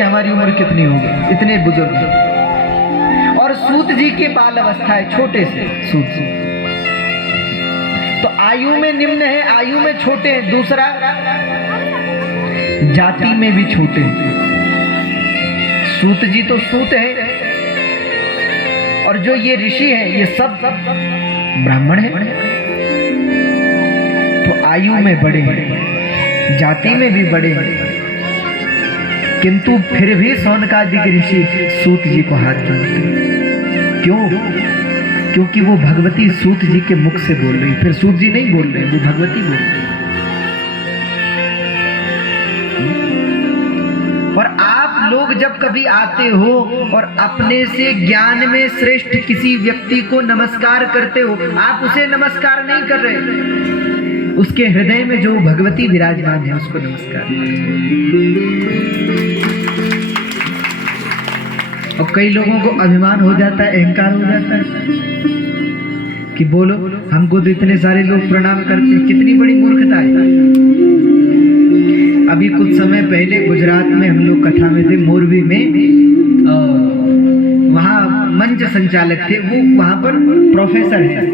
कि हमारी उम्र कितनी होगी, इतने बुजुर्ग हैं। और सूत जी के बाल अवस्था है, छोटे से सूत जी तो आयु में निम्न है, आयु में छोटे हैं। दूसरा जाति में भी छोटे हैं। सूत जी तो सूत है, और जो ये ऋषि है ये सब ब्राह्मण है। तो आयु में बड़े हैं, जाति में भी बड़े हैं, किंतु फिर भी शौनकादिक ऋषि सूत जी को हाथ जोड़ते हैं। क्यों? क्योंकि वो भगवती सूत जी के मुख से बोल रही। फिर सूत जी नहीं बोल रहे, वो भगवती बोल रही। और आप लोग जब कभी आते हो और अपने से ज्ञान में श्रेष्ठ किसी व्यक्ति को नमस्कार करते हो, आप उसे नमस्कार नहीं कर रहे, उसके हृदय में जो भगवती विराजमान है उसको नमस्कार। और कई लोगों को अभिमान हो जाता है, अहंकार हो जाता है कि बोलो हमको तो इतने सारे लोग प्रणाम करते हैं। कितनी बड़ी मूर्खता है। अभी कुछ समय पहले गुजरात में हम लोग कथा में थे, मोरबी में, और वहाँ मंच संचालक थे, वो वहाँ पर प्रोफेसर हैं।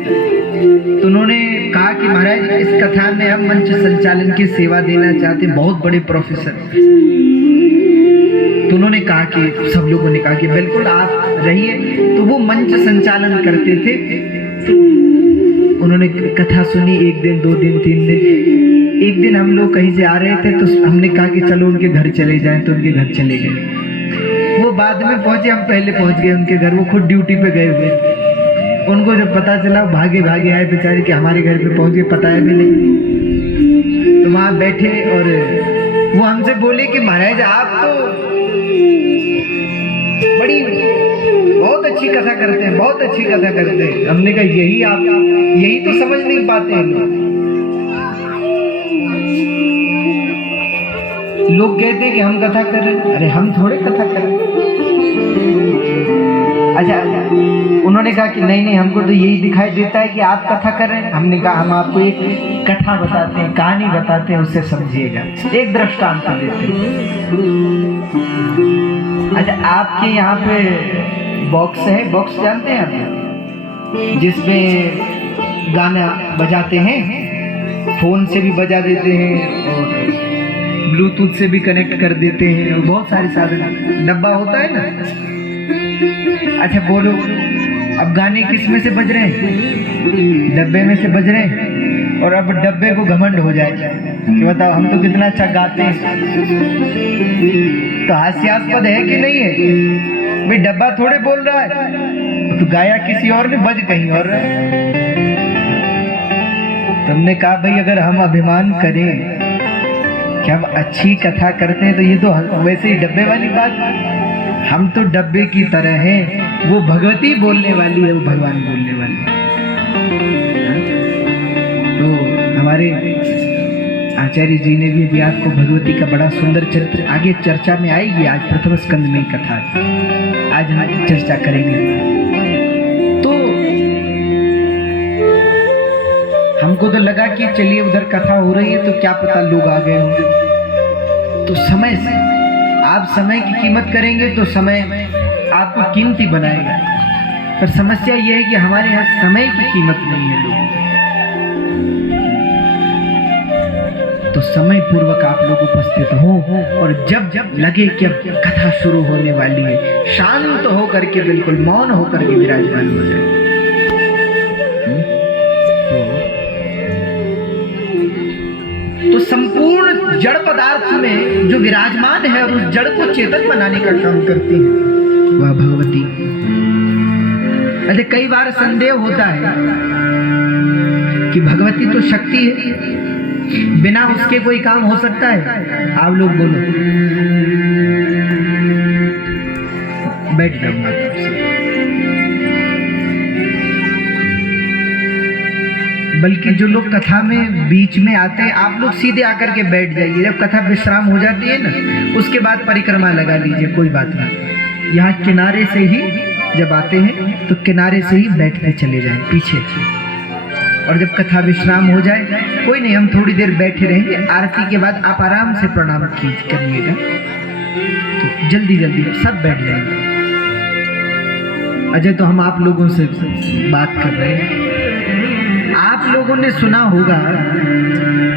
तो उन्होंने कहा कि महाराज इस कथा में हम मंच संचालन की सेवा देना चाहते हैं, बहुत बड़े प्रोफेसर। तो उन्होंने कहा कि सब लोगों ने कहा कि बिल्कुल आप रहिए। तो वो मंच संचालन करते थे। तो उन्होंने कथा सुनी, 1 दिन 2 दिन 3 दिन। एक दिन हम लोग कहीं से आ रहे थे तो हमने कहा कि चलो उनके घर चले जाएं, तो उनके घर चले गए। वो बाद में पहुंचे, हम पहले पहुंच गए उनके घर। वो खुद ड्यूटी पे गए हुए। उनको जब पता चला भागे भागे आए बेचारे कि हमारे घर पे पहुंचे, पता है भी नहीं। तो वहां बैठे और वो हमसे बोले कि महाराज आप तो बड़ी बहुत अच्छी कथा करते हैं, बहुत अच्छी कथा करते हैं। हमने कहा यही तो समझ नहीं पाते हैं लोग कहते हैं कि हम कथा कर रहे हैं। अरे हम थोड़े कथा कर रहे हैं। अच्छा, उन्होंने कहा कि नहीं हमको तो यही दिखाई देता है कि आप कथा कर रहे हैं। हमने कहा हम आपको एक कथा बताते हैं, कहानी बताते हैं, उससे समझिएगा। एक दृष्टांत देते हैं। अच्छा, आपके यहाँ पे बॉक्स है, बॉक्स जानते हैं आप, जिसमें गाना बजाते हैं, फोन से भी बजा देते हैं और ब्लूटूथ से भी कनेक्ट कर देते हैं, और बहुत सारे साधन, डब्बा होता है ना। अच्छा बोलो, अब गाने किस में से बज रहे हैं? डब्बे में से बज रहे हैं। और अब डब्बे को घमंड हो जाए कि बताओ हम तो कितना अच्छा गाते हैं। तो हास्यास्पद है कि नहीं है? भाई डब्बा थोड़े बोल रहा है, तो गाया किसी और ने, बज कहीं और रहा है। तुमने कहा भाई अगर हम अभिमान करें कि हम अच्छी कथा करते हैं तो ये तो वैसे ही डब्बे वाली बात। हम तो डब्बे की तरह हैं, वो भगवती बोलने वाली है, वो भगवान बोलने वाली है। तो हमारे आचार्य जी ने भी आपको भगवती का बड़ा सुंदर चरित्र, आगे चर्चा में आएगी। आज प्रथम स्कंद में कथा है, आज हम चर्चा करेंगे। तो हमको तो लगा कि चलिए उधर कथा हो रही है तो क्या पता लोग आ गए होंगे। तो समय से आप समय की कीमत करेंगे तो समय आपको कीमती बनाएगा। पर समस्या यह है कि हमारे यहाँ समय की कीमत नहीं है लोगों को। तो समय पूर्वक आप लोग उपस्थित हो, और जब लगे कि अब कथा शुरू होने वाली है, शांत हो करके, बिल्कुल मौन होकर के विराजमान हो जाए। तो संपूर्ण जड़ पदार्थ में जो विराजमान है और उस जड़ को चेतन बनाने का काम करती है वह भगवती। अच्छा, कई बार संदेह होता है कि भगवती तो शक्ति है, बिना उसके कोई काम हो सकता है? आप लोग बोलो, बैठ जाऊंगा। बल्कि जो लोग कथा में बीच में आते हैं, आप लोग सीधे आकर के बैठ जाइए। जब कथा विश्राम हो जाती है ना, उसके बाद परिक्रमा लगा लीजिए, कोई बात नहीं। यहाँ किनारे से ही जब आते हैं तो किनारे से ही बैठते चले जाएं पीछे। और जब कथा विश्राम हो जाए, कोई नहीं, हम थोड़ी देर बैठे रहेंगे। आरती के बाद आप आराम से प्रणाम करिएगा। तो जल्दी जल्दी सब बैठ जाएंगे। अजय, तो हम आप लोगों से बात कर रहे हैं, आप लोगों ने सुना होगा